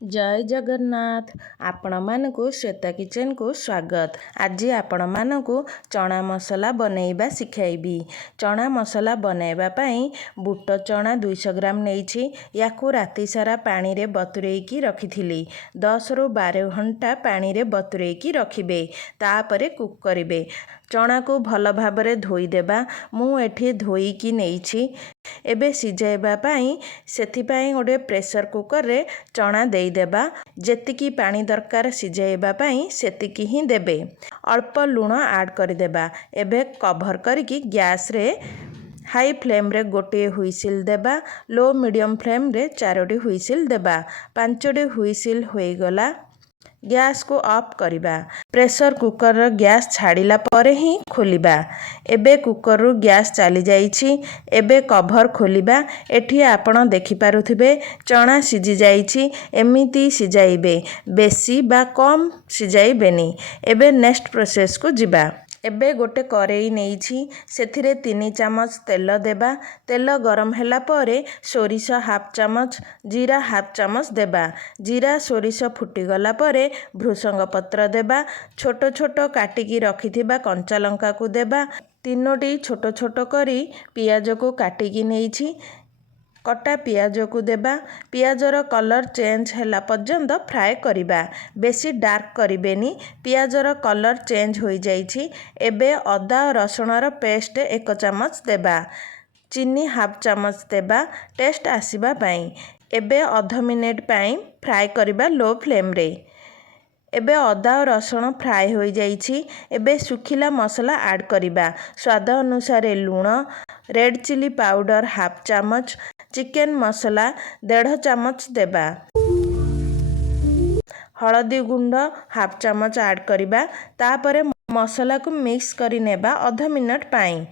जय जगन्नाथ आपण मानकु श्वेता किचन को स्वागत। आज आपण मानकु चना मसला बनैबा सिखाइबी। चना मसला बनैबा पई बूट चना 200 ग्राम नेइछि। याकू राति सारा पानी रे बतुरेकी रखिथिली। 10 रु 12 घंटा पानी रे बतुरेकी रखिबे। तापरे कुक करिबे। चना को भल भाबरे धोई देबा। मु एठी धोईकी नेइछि। एबे सिझाइबा पई सेथि पई गोटे प्रेशर कुकर रे चना देई देबा। जेतिकी पानी दरकार सिझाइबा पई सेतिकी ही देबे। अल्प लूण ऐड कर देबा। एबे कवर करिकी गैस रे हाई फ्लेम रे गोटे हुइसिल देबा। लो मीडियम फ्लेम रे 4टी हुइसिल देबा। 5टी हुइसिल होई गला गैस को ऑफ करिबा। प्रेशर कुकर रो गैस छाड़िला परे ही खोलिबा। एबे कुकर रो गैस चली जाइछि। एबे कवर खोलिबा। एठी आपण देखि पारुथिबे चना सिझी जाइछि। एमिति सिझाइबे, बेसी बा कम सिझाइबेनी। एबे नेक्स्ट प्रोसेस को जिबा। एबे गोटे करेई नेइछि। सेथिरे 3 चामच तेल देबा। तेल गरम ହେଲା ପରେ सोरिष हाफ चामच, जीरा हाफ चामच देबा। जीरा सोरिष फुटी गला ପରେ भृसंग पत्र देबा। छोट छोट काटिकी रखिथिबा कंचा लंका को देबा। 3टी छोट छोट करी पियाज को काटिकी नेइछि। कटा पियाज को देबा। पियाजर कलर चेंज होला पर्यंत फ्राए करिबा। बेसी डार्क करिबेनी। पियाजर कलर चेंज होई जाइछि। एबे अदा और रसुणर पेस्ट 1 चामच देबा। चीनी हाफ चामच देबा टेस्ट आसीबा पई। एबे आधा मिनिट पई फ्राए करिबा लो फ्लेम रे। एबे अदा और रसुण फ्राए होई जाइछि। एबे सुखिला मसला ऐड करिबा। स्वाद अनुसार लूण, रेड चिली पाउडर हाफ चामच, चिकन मसला 1.5 चामच देबा। हळदी गुंड हाफ चामच ऐड करिबा। तापरे मसला को मिक्स करि नेबा आधा मिनिट पई।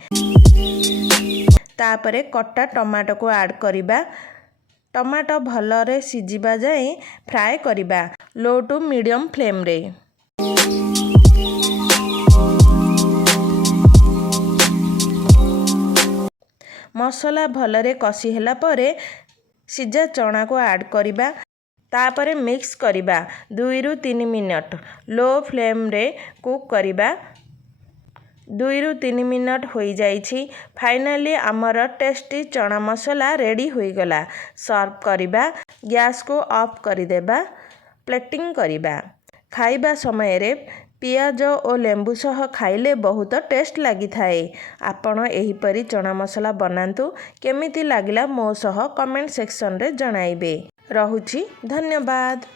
तापरे कट्टा टमाटो को ऐड करिबा। टमाटो भलरे सिझिबा जाए फ्राए करिबा लो टू मीडियम फ्लेम रे। मसला भलरे कसी ହେଲା ପରେ सिझा चना को ऐड करिबा। तापरे मिक्स करिबा 2 रु 3 मिनट लो फ्लेम रे कुक करिबा। 2 रु 3 मिनट होई जाइछि। फाइनली हमर टेस्टी चना मसला रेडी होई गला। सर्व करिबा। गैस को ऑफ करि देबा। प्लेटिंग करिबा। खाइबा समय रे पियाज और लेंबू सह खाइले बहुत टेस्ट लागि थाए। आपण एही परी चना मसला बनांतु। केमिति लागिला मो सह कमेंट सेक्शन रे जणाइबे। रहुछि धन्यवाद।